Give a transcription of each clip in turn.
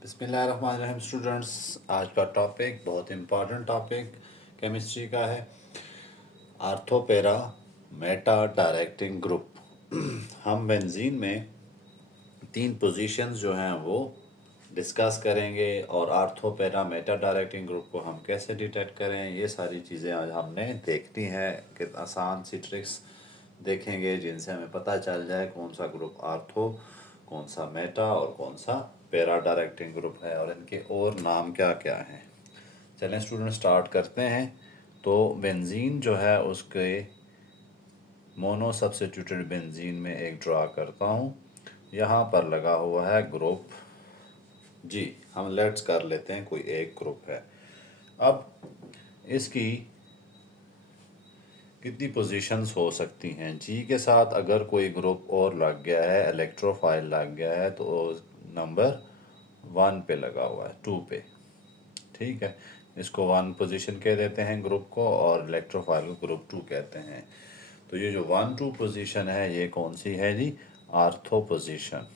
बिस्मिल्लाहिर्रहमानिर्रहीम स्टूडेंट्स, आज का टॉपिक बहुत इम्पोर्टेंट टॉपिक केमिस्ट्री का है। आर्थोपेरा मेटा डायरेक्टिंग ग्रुप। हम बेंजीन में तीन पोजीशंस जो हैं वो डिस्कस करेंगे और आर्थोपेरा मेटा डायरेक्टिंग ग्रुप को हम कैसे डिटेक्ट करें, ये सारी चीज़ें आज हमने देखनी है कि आसान सी ट्रिक्स देखेंगे जिनसे हमें पता चल जाए कौन सा ग्रुप आर्थो, कौन सा मेटा और कौन सा पैरा डायरेक्टिंग ग्रुप है और इनके और नाम क्या क्या हैं। चलें स्टूडेंट, स्टार्ट करते हैं। तो बेंजीन जो है उसके मोनो सब्स्टिट्यूटेड बेंजीन में एक ड्रा करता हूँ। यहाँ पर लगा हुआ है ग्रुप जी। हम लेट्स कर लेते हैं कोई एक ग्रुप है। अब इसकी कितनी पोजीशंस हो सकती हैं? जी के साथ अगर कोई ग्रुप और लग गया है, इलेक्ट्रोफाइल लग गया है, तो नंबर 1 पे लगा हुआ है, 2 पे। ठीक है, इसको 1 पोजीशन कह देते हैं ग्रुप को और इलेक्ट्रोफाइल को ग्रुप 2 कहते हैं। तो ये जो 1-2 पोजीशन है ये कौन सी है जी? Ortho position.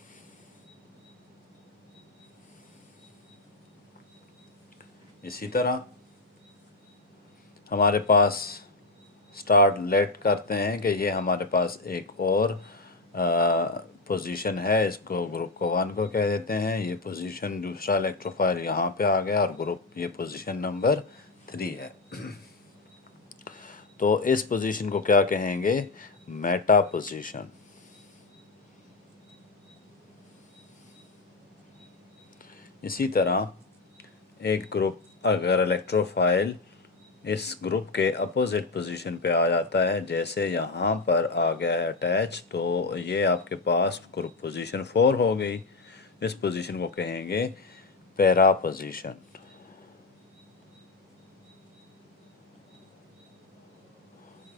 इसी तरह हमारे पास स्टार्ट लेट करते हैं कि ये हमारे पास एक और पोजीशन है, इसको ग्रुप को 1 को कह देते हैं। ये पोजीशन दूसरा इलेक्ट्रोफाइल यहाँ पे आ गया और ग्रुप ये पोजीशन नंबर 3 है। तो इस पोजीशन को क्या कहेंगे? Meta position. इसी तरह एक ग्रुप अगर इलेक्ट्रोफाइल इस ग्रुप के अपोजिट पोजीशन पे आ जाता है, जैसे यहाँ पर आ गया है अटैच, तो ये आपके पास ग्रुप पोजीशन 4 हो गई। इस पोजीशन को कहेंगे पैरा पोजीशन।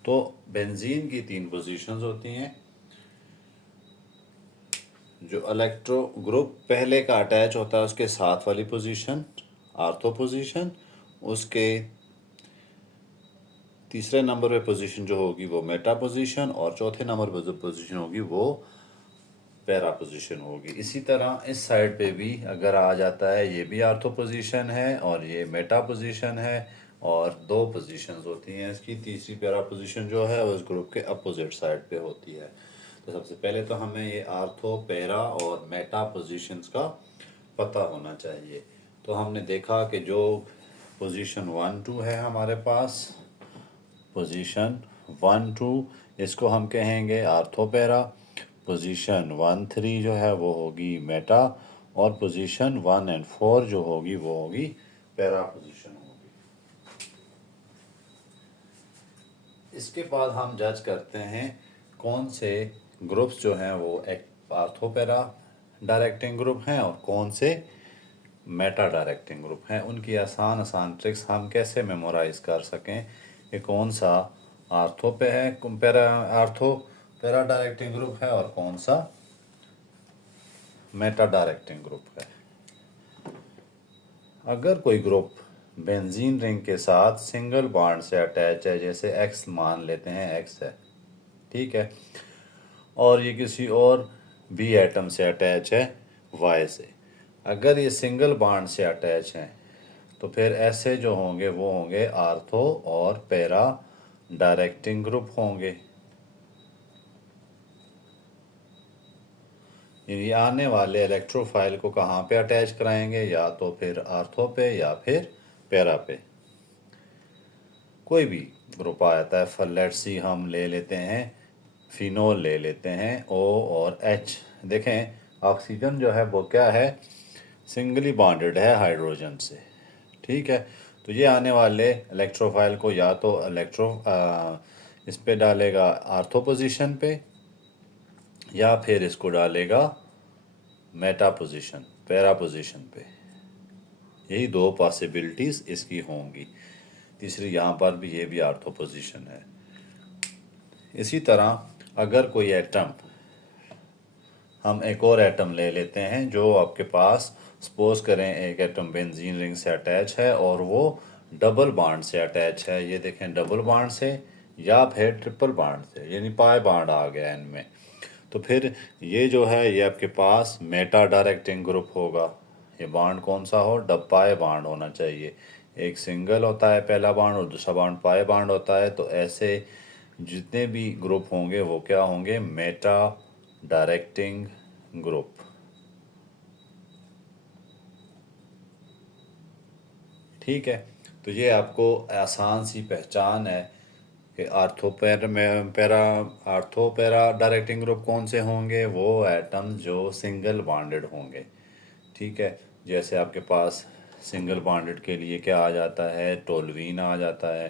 तो बेंजीन की 3 पोजीशंस होती हैं। जो इलेक्ट्रो ग्रुप पहले का अटैच होता है उसके साथ वाली पोजीशन आर्थो पोजीशन, उसके तीसरे नंबर पे पोजीशन जो होगी वो मेटा पोजीशन और चौथे नंबर पर जो पोजीशन होगी वो पैरा पोजीशन होगी। इसी तरह इस साइड पे भी अगर आ जाता है, ये भी आर्थो पोजीशन है और ये मेटा पोजीशन है और 2 पोजीशंस होती हैं इसकी। तीसरी पैरा पोजीशन जो है वो इस ग्रुप के अपोजिट साइड पे होती है। तो सबसे पहले तो हमें ये आर्थो, पैरा और मेटा पोजीशंस का पता होना चाहिए। तो हमने देखा कि जो पोजीशन 1-2 है हमारे पास, पोजीशन 1-2 इसको हम कहेंगे आर्थोपेरा। पोजीशन 1-3 जो है वो होगी मेटा और पोजीशन 1 और 4 जो होगी वो होगी पैरा पोजीशन होगी। इसके बाद हम जज करते हैं कौन से ग्रुप्स जो हैं वो एक आर्थोपेरा डायरेक्टिंग ग्रुप हैं और कौन से मेटा डायरेक्टिंग ग्रुप हैं। उनकी आसान आसान ट्रिक्स हम कैसे मेमोराइज कर सकें कि कौन सा आर्थो पे है, आर्थो पैरा डायरेक्टिंग ग्रुप है और कौन सा मेटा डायरेक्टिंग ग्रुप है। अगर कोई ग्रुप बेंजीन रिंग के साथ सिंगल बॉन्ड से अटैच है, जैसे एक्स मान लेते हैं, एक्स है, ठीक है, और ये किसी और बी एटम से अटैच है, वाई से। अगर ये सिंगल बॉन्ड से अटैच हैं तो फिर ऐसे जो होंगे वो होंगे आर्थो और पैरा डायरेक्टिंग ग्रुप होंगे। ये आने वाले इलेक्ट्रोफाइल को कहाँ पे अटैच कराएंगे? या तो फिर आर्थो पे या फिर पैरा पे। कोई भी ग्रुप आता है, फॉर लेट्स सी हम ले लेते हैं फिनोल, ले लेते हैं ओ और एच। देखें ऑक्सीजन जो है वो क्या है? सिंगली बॉन्डेड है हाइड्रोजन से, ठीक है। तो ये आने वाले इलेक्ट्रोफाइल को या तो इस पे डालेगा आर्थो पोजीशन पे या फिर इसको डालेगा मेटा पोजीशन, पैरा पोजीशन पे। यही 2 पॉसिबिलिटीज़ इसकी होंगी। तीसरी यहाँ पर भी ये भी आर्थो पोजीशन है। इसी तरह अगर कोई एटम, हम एक और एटम ले लेते हैं जो आपके पास, सपोज करें एक एटम बेंजीन रिंग से अटैच है और वो डबल बॉन्ड से अटैच है। ये देखें डबल बॉन्ड से या फिर ट्रिपल बॉन्ड से, यानी पाई बॉन्ड आ गया इनमें। तो फिर ये जो है ये आपके पास मेटा डायरेक्टिंग ग्रुप होगा। ये बॉन्ड कौन सा हो, पाई बॉन्ड होना चाहिए। एक सिंगल होता है पहला बॉन्ड और दूसरा बॉन्ड पाई बॉन्ड होता है। तो ऐसे जितने भी ग्रुप होंगे वो क्या होंगे, मेटा डायरेक्टिंग ग्रुप। ठीक है, तो ये आपको आसान सी पहचान है कि आर्थो पैरा डायरेक्टिंग ग्रुप कौन से होंगे, वो एटम्स जो सिंगल बॉन्डेड होंगे। ठीक है, जैसे आपके पास सिंगल बॉन्डेड के लिए क्या आ जाता है, टोल्यूइन आ जाता है।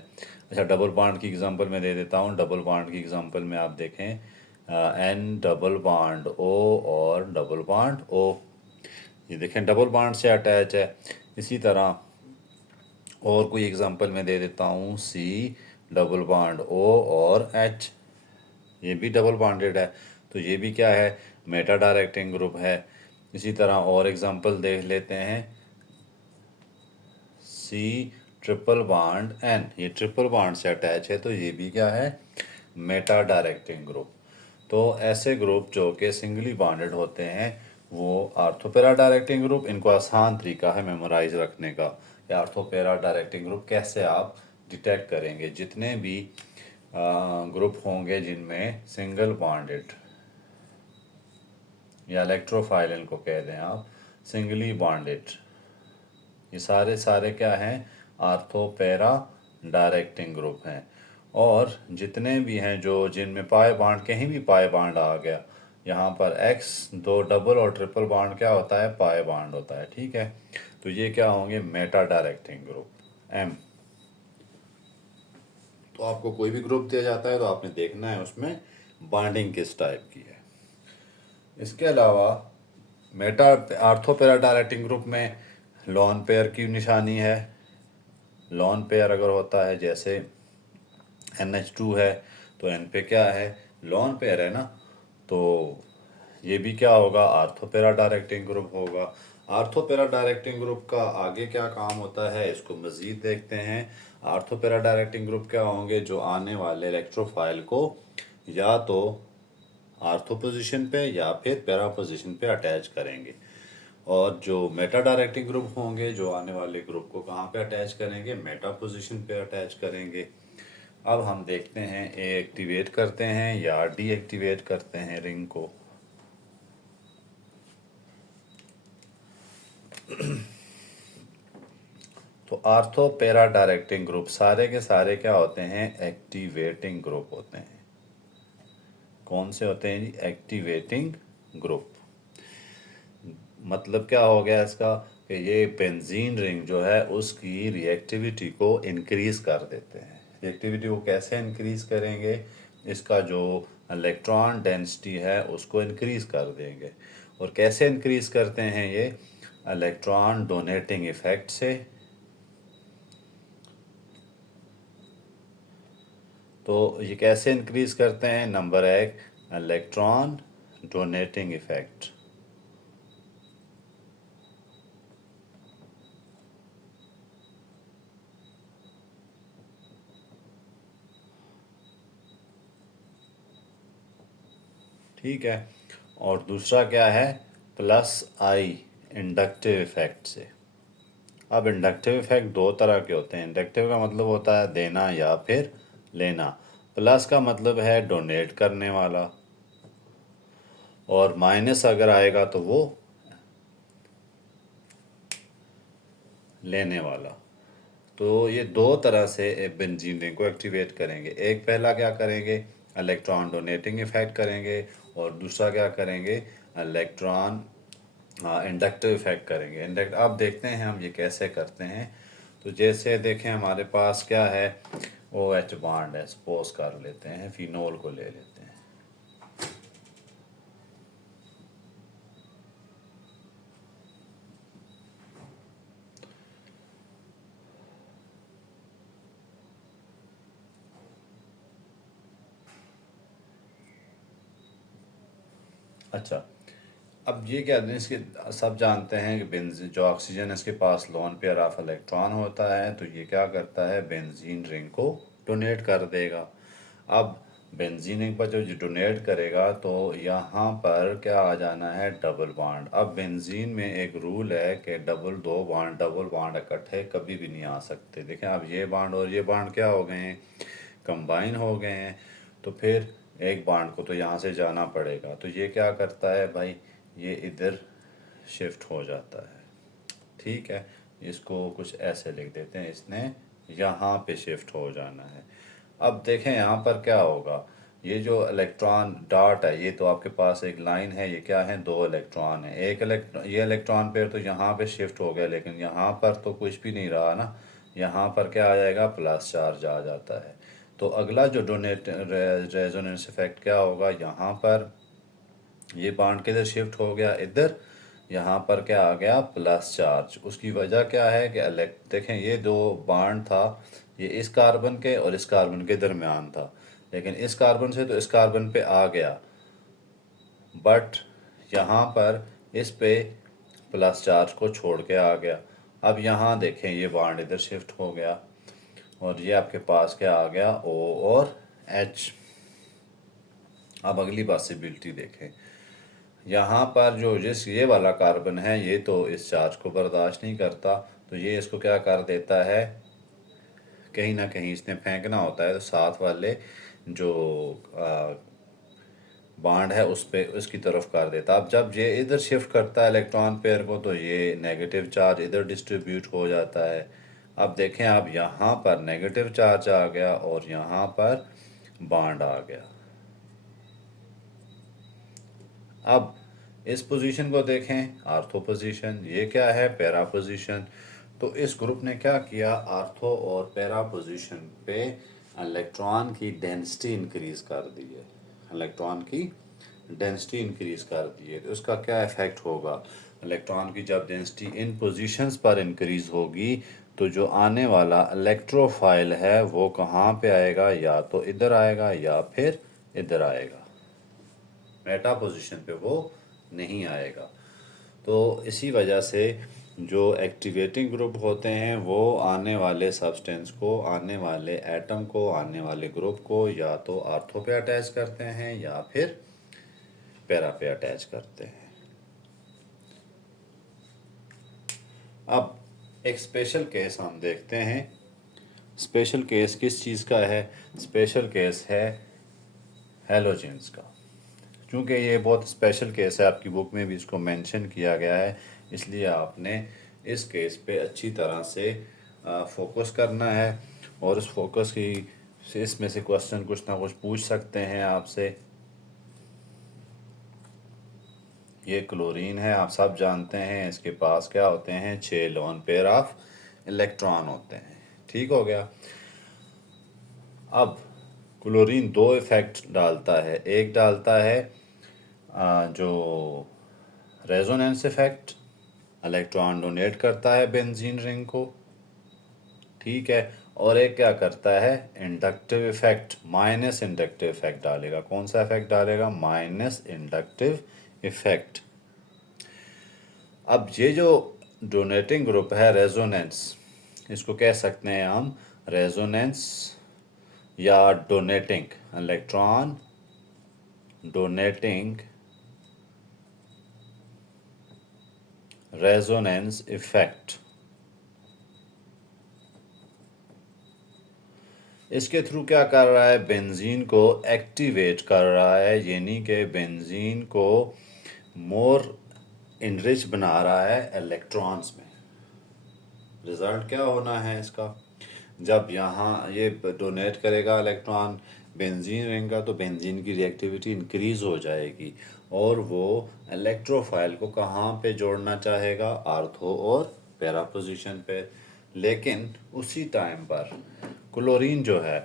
अच्छा, डबल बॉन्ड की एग्जांपल मैं दे देता हूँ। डबल बॉन्ड की एग्जांपल में आप देखें, एन डबल बॉन्ड ओ और डबल बॉन्ड ओ, ये देखें डबल बॉन्ड से अटैच है। इसी तरह और कोई एग्जांपल मैं दे देता हूँ, सी डबल बॉन्ड ओ और एच, ये भी डबल बॉन्डेड है। तो ये भी क्या है, मेटा डायरेक्टिंग ग्रुप है। इसी तरह और एग्जांपल देख लेते हैं, सी ट्रिपल बॉन्ड एन, ये ट्रिपल बॉन्ड से अटैच है, तो ये भी क्या है, मेटा डायरेक्टिंग ग्रुप। तो ऐसे ग्रुप जो कि सिंगली बॉन्डेड होते हैं वो आर्थोपेरा डायरेक्टिंग ग्रुप। इनको आसान तरीका है मेमोराइज रखने का कि आर्थोपेरा डायरेक्टिंग ग्रुप कैसे आप डिटेक्ट करेंगे। जितने भी ग्रुप होंगे जिनमें सिंगल बॉन्डेड या इलेक्ट्रोफाइल इनको कह दें आप, सिंगली बॉन्डेड, ये सारे सारे क्या हैं, आर्थोपेरा डायरेक्टिंग ग्रुप हैं। और जितने भी हैं जो जिनमें पाई बॉन्ड, कहीं भी पाई बॉन्ड आ गया, यहाँ पर एक्स दो डबल और ट्रिपल बॉन्ड क्या होता है, पाई बॉन्ड होता है। ठीक है, तो ये क्या होंगे, मेटा डायरेक्टिंग ग्रुप एम। तो आपको कोई भी ग्रुप दिया जाता है तो आपने देखना है उसमें बॉन्डिंग किस टाइप की है। इसके अलावा मेटा आर्थोपेरा डायरेक्टिंग ग्रुप में लॉन पेयर की निशानी है। लॉन पेयर अगर होता है, जैसे NH2 है तो N पे क्या है, लॉन पेयर है ना, तो ये भी क्या होगा, आर्थोपेरा डायरेक्टिंग ग्रुप होगा। आर्थोपेरा डायरेक्टिंग ग्रुप का आगे क्या काम होता है, इसको मज़ीद देखते हैं। आर्थोपेरा डायरेक्टिंग ग्रुप क्या होंगे, जो आने वाले इलेक्ट्रोफाइल को या तो आर्थो पोजीशन पे या फिर पैरा पोजीशन पे अटैच करेंगे। और जो मेटा डायरेक्टिंग ग्रुप होंगे, जो आने वाले ग्रुप को कहाँ पे अटैच करेंगे, मेटा पोजीशन पे अटैच करेंगे। अब हम देखते हैं ए एक्टिवेट करते हैं या डीएक्टिवेट करते हैं रिंग को। तो आर्थो पैरा डायरेक्टिंग ग्रुप सारे के सारे क्या होते हैं, एक्टिवेटिंग ग्रुप होते हैं। कौन से होते हैं जी, एक्टिवेटिंग ग्रुप। मतलब क्या हो गया इसका, कि ये बेंजीन रिंग जो है उसकी रिएक्टिविटी को इंक्रीज कर देते हैं। रिएक्टिविटी को कैसे इंक्रीज करेंगे, इसका जो इलेक्ट्रॉन डेंसिटी है उसको इंक्रीज कर देंगे। और कैसे इंक्रीज करते हैं ये, इलेक्ट्रॉन डोनेटिंग इफेक्ट से। तो ये कैसे इंक्रीज करते हैं, नंबर एक, इलेक्ट्रॉन डोनेटिंग इफेक्ट। ठीक है, और दूसरा क्या है, प्लस आई, इंडक्टिव इफेक्ट से। अब इंडक्टिव इफेक्ट दो तरह के होते हैं। इंडक्टिव का मतलब होता है देना या फिर लेना, प्लस का मतलब है डोनेट करने वाला, और माइनस अगर आएगा तो वो लेने वाला। तो ये दो तरह से बेंजीन रिंग को एक्टिवेट करेंगे। एक पहला क्या करेंगे, इलेक्ट्रॉन डोनेटिंग इफेक्ट करेंगे, और दूसरा क्या करेंगे, इलेक्ट्रॉन इंडक्टिव इफेक्ट करेंगे। इंडक्ट अब देखते हैं हम ये कैसे करते हैं। तो जैसे देखें हमारे पास क्या है, OH बॉन्ड है, सपोज कर लेते हैं, फिनोल को ले लेते हैं। अच्छा, अब ये क्या है, इसके सब जानते हैं कि बेंजीन जो ऑक्सीजन है इसके पास लोन पेयर ऑफ इलेक्ट्रॉन होता है, तो ये क्या करता है, बेंजीन रिंग को डोनेट कर देगा। अब बेंजीन एक बार जो डोनेट करेगा तो यहाँ पर क्या आ जाना है, डबल बॉन्ड। अब बेंजीन में एक रूल है कि डबल बॉन्ड इकट्ठे कभी भी नहीं आ सकते। देखें अब ये बॉन्ड और ये बॉन्ड क्या हो गए हैं, कंबाइन हो गए हैं। तो फिर एक बॉन्ड को तो यहाँ से जाना पड़ेगा, तो ये क्या करता है भाई, ये इधर शिफ्ट हो जाता है। ठीक है, इसको कुछ ऐसे लिख देते हैं, इसने यहाँ पे शिफ्ट हो जाना है। अब देखें यहाँ पर क्या होगा, ये जो इलेक्ट्रॉन डॉट है ये तो आपके पास एक लाइन है, ये क्या है, दो इलेक्ट्रॉन है। एक इलेक्ट्रॉन, ये इलेक्ट्रॉन पेयर तो यहाँ पे शिफ्ट हो गया, लेकिन यहाँ पर तो कुछ भी नहीं रहा ना, यहाँ पर क्या आ जाएगा, प्लस चार्ज आ जाता है। तो अगला जो डोनेट रेजोनेंस इफेक्ट क्या होगा, यहाँ पर ये बॉन्ड किधर शिफ्ट हो गया, इधर। यहाँ पर क्या आ गया, प्लस चार्ज। उसकी वजह क्या है कि देखें ये दो बॉन्ड था, ये इस कार्बन के और इस कार्बन के दरमियान था, लेकिन इस कार्बन से तो इस कार्बन पे आ गया, बट यहाँ पर इस पे प्लस चार्ज को छोड़ के आ गया। अब यहाँ देखें ये बॉन्ड इधर शिफ्ट हो गया और ये आपके पास क्या आ गया, O और H। अब अगली पॉसिबिलिटी देखें, यहाँ पर जो ये वाला कार्बन है ये तो इस चार्ज को बर्दाश्त नहीं करता, तो ये इसको क्या कर देता है, कहीं ना कहीं इसने फेंकना होता है, तो साथ वाले जो बॉन्ड है उस पे उसकी तरफ कर देता। अब जब ये इधर शिफ्ट करता है इलेक्ट्रॉन पेयर को, तो ये नेगेटिव चार्ज इधर डिस्ट्रीब्यूट हो जाता है। अब देखें, अब यहाँ पर नेगेटिव चार्ज आ गया और यहाँ पर बॉन्ड आ गया। अब इस पोजीशन को देखें, आर्थो पोजीशन, ये क्या है, पैरा पोजीशन। तो इस ग्रुप ने क्या किया, आर्थो और पैरा पोजीशन पे इलेक्ट्रॉन की डेंसिटी इंक्रीज कर दी है, इलेक्ट्रॉन की डेंसिटी इंक्रीज कर दी है। तो उसका क्या इफेक्ट होगा, इलेक्ट्रॉन की जब डेंसिटी इन पोजीशंस पर इंक्रीज होगी तो जो आने वाला इलेक्ट्रोफाइल है वो कहाँ पे आएगा, या तो इधर आएगा या फिर इधर आएगा, मेटा पोजीशन पे वो नहीं आएगा। तो इसी वजह से जो एक्टिवेटिंग ग्रुप होते हैं वो आने वाले सब्सटेंस को, आने वाले एटम को, आने वाले ग्रुप को या तो आर्थो पे अटैच करते हैं या फिर पैरा पे अटैच करते हैं। अब एक स्पेशल केस हम देखते हैं। स्पेशल केस किस चीज़ का है, स्पेशल केस है हेलोजेंस का। क्योंकि ये बहुत स्पेशल केस है, आपकी बुक में भी इसको मेंशन किया गया है, इसलिए आपने इस केस पे अच्छी तरह से फोकस करना है। और उस फोकस की से इसमें से क्वेश्चन कुछ ना कुछ पूछ सकते हैं आपसे। ये क्लोरीन है, आप सब जानते हैं, इसके पास क्या होते हैं, 6 लोन पेयर ऑफ इलेक्ट्रॉन होते हैं। ठीक हो गया। अब क्लोरीन दो इफेक्ट डालता है, एक डालता है जो रेजोनेंस इफेक्ट, इलेक्ट्रॉन डोनेट करता है बेंजीन रिंग को, ठीक है। और एक क्या करता है, inductive effect, minus inductive effect डालेगा। कौन सा इफेक्ट डालेगा, माइनस इंडक्टिव इफेक्ट। अब ये जो डोनेटिंग ग्रुप है रेजोनेंस, इसको कह सकते हैं हम रेजोनेंस या donating, electron donating resonance effect. इसके थ्रू क्या कर रहा है, बेंजीन को एक्टिवेट कर रहा है, यानी कि बेंजीन को मोर इनरिच बना रहा है इलेक्ट्रॉन्स में। रिजल्ट क्या होना है इसका, जब यहाँ ये डोनेट करेगा इलेक्ट्रॉन बेंजीन रिंग का, तो बेंजीन की रिएक्टिविटी इंक्रीज हो जाएगी और वो इलेक्ट्रोफाइल को कहाँ पे जोड़ना चाहेगा, आर्थो और पैरा पोजीशन पे। लेकिन उसी टाइम पर क्लोरीन जो है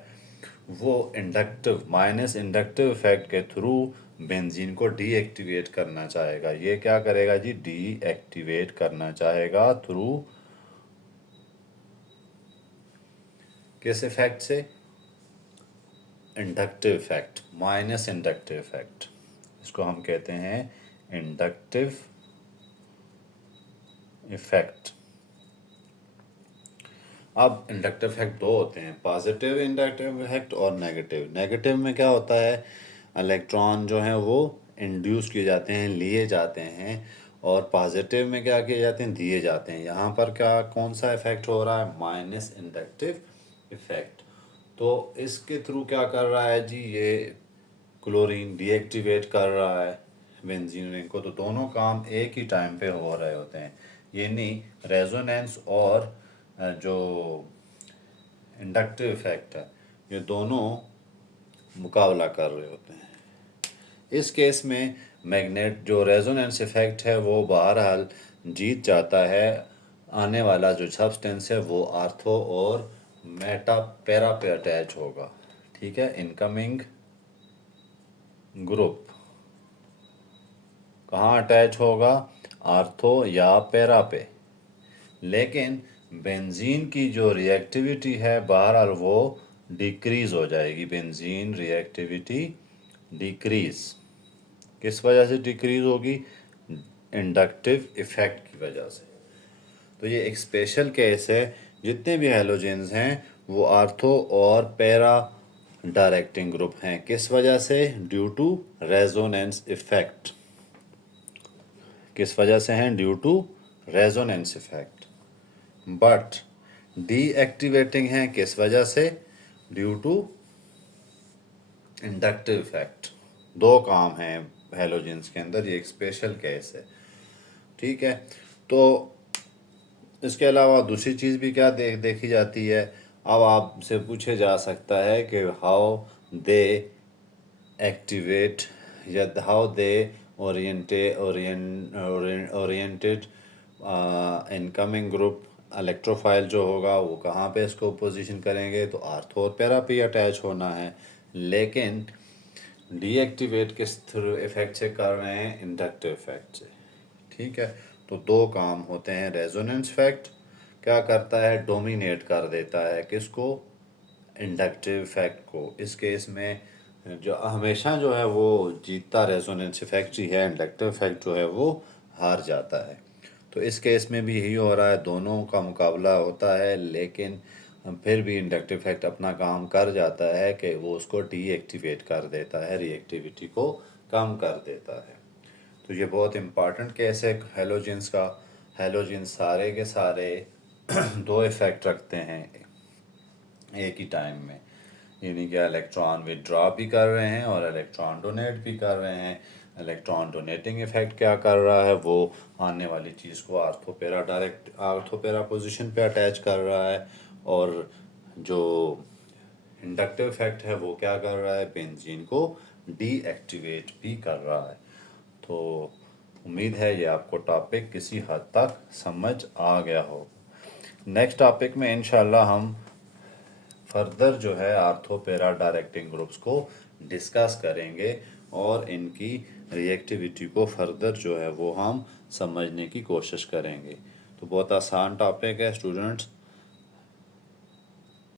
वो इंडक्टिव, माइनस इंडक्टिव इफेक्ट के थ्रू बेंजीन को डीएक्टिवेट करना चाहेगा। ये क्या करेगा जी, डीएक्टिवेट करना चाहेगा थ्रू किस इफेक्ट से, inductive effect, minus inductive effect. इसको हम कहते हैं इंडक्टिव इफेक्ट। अब इंडक्टिव इफेक्ट दो होते हैं, पॉजिटिव इंडक्टिव इफेक्ट और नेगेटिव। नेगेटिव में क्या होता है, इलेक्ट्रॉन जो हैं वो इंड्यूस किए जाते हैं, लिए जाते हैं, और पॉजिटिव में क्या किए जाते हैं, दिए जाते हैं। यहाँ पर क्या कौन सा इफेक्ट हो रहा है, माइनस इंडक्टिव इफेक्ट। तो इसके थ्रू क्या कर रहा है जी, ये क्लोरीन डीएक्टिवेट कर रहा है बेंजीन रिंग को। तो दोनों काम एक ही टाइम पे हो रहे होते हैं, ये नहीं रेजोनेंस और जो इंडक्टिव इफेक्ट है, ये दोनों मुकाबला कर रहे होते हैं। इस केस में मैग्नेट जो रेजोनेंस इफेक्ट है वो बहरहाल जीत जाता है। आने वाला जो सब्सटेंस है वो आर्थो और मेटा पैरा पे अटैच होगा। ठीक है, इनकमिंग ग्रुप कहाँ अटैच होगा, आर्थो या पैरा पे। लेकिन बेंजीन की जो रिएक्टिविटी है बहरहाल वो डिक्रीज हो जाएगी। बेंजीन रिएक्टिविटी डिक्रीज किस वजह से डिक्रीज होगी, इंडक्टिव इफेक्ट की वजह से। तो ये एक स्पेशल केस है, जितने भी हैलोजेंस हैं वो आर्थो और पैरा डायरेक्टिंग ग्रुप हैं। किस वजह से, ड्यू टू रेजोनेंस इफेक्ट। किस वजह से हैं, due to resonance effect. But deactivating है किस वजह से, ड्यू टू इंडक्टिव इफेक्ट। दो काम हैं हैलोजेंस के अंदर, ये एक स्पेशल केस है। ठीक है, तो इसके अलावा दूसरी चीज़ भी क्या देखी जाती है। अब आपसे पूछे जा सकता है कि हाउ दे एक्टिवेट या how they oriented incoming group electrophile जो होगा वो कहाँ पे इसको पोजीशन करेंगे, तो आर्थो और पैरा पे अटैच होना है। लेकिन डीएक्टिवेट किस थ्रू इफेक्ट से कर रहे हैं, इंडक्टिव इफेक्ट से। ठीक है, तो दो काम होते हैं। रेजोनेंस इफेक्ट क्या करता है, डोमिनेट कर देता है किसको, इंडक्टिव इफेक्ट को। इस केस में जो हमेशा जो है वो जीतता रेजोनेंस इफेक्ट ही है, इंडक्टिव इफेक्ट जो है वो हार जाता है। तो इस केस में भी यही हो रहा है, दोनों का मुकाबला होता है, लेकिन फिर भी इंडक्टिव इफेक्ट अपना काम कर जाता है कि वो उसको डीएक्टिवेट कर देता है, रिएक्टिविटी को कम कर देता है। तो ये बहुत इम्पॉर्टेंट केस है हैलोजेंस का। हैलोजेन सारे के सारे दो इफेक्ट रखते हैं एक ही टाइम में, यानी कि इलेक्ट्रॉन विदड्रॉ भी कर रहे हैं और इलेक्ट्रॉन डोनेट भी कर रहे हैं। इलेक्ट्रॉन डोनेटिंग इफेक्ट क्या कर रहा है, वो आने वाली चीज़ को आर्थोपेरा पोजीशन पे अटैच कर रहा है, और जो इंडक्टिव इफेक्ट है वो क्या कर रहा है, बेंजीन को डीएक्टिवेट भी कर रहा है। तो उम्मीद है ये आपको टॉपिक किसी हद तक समझ आ गया हो। नेक्स्ट टॉपिक में इंशाल्लाह हम फर्दर जो है आर्थोपेरा डायरेक्टिंग ग्रुप्स को डिस्कस करेंगे और इनकी रिएक्टिविटी को फर्दर जो है वो हम समझने की कोशिश करेंगे। तो बहुत आसान टॉपिक है स्टूडेंट्स,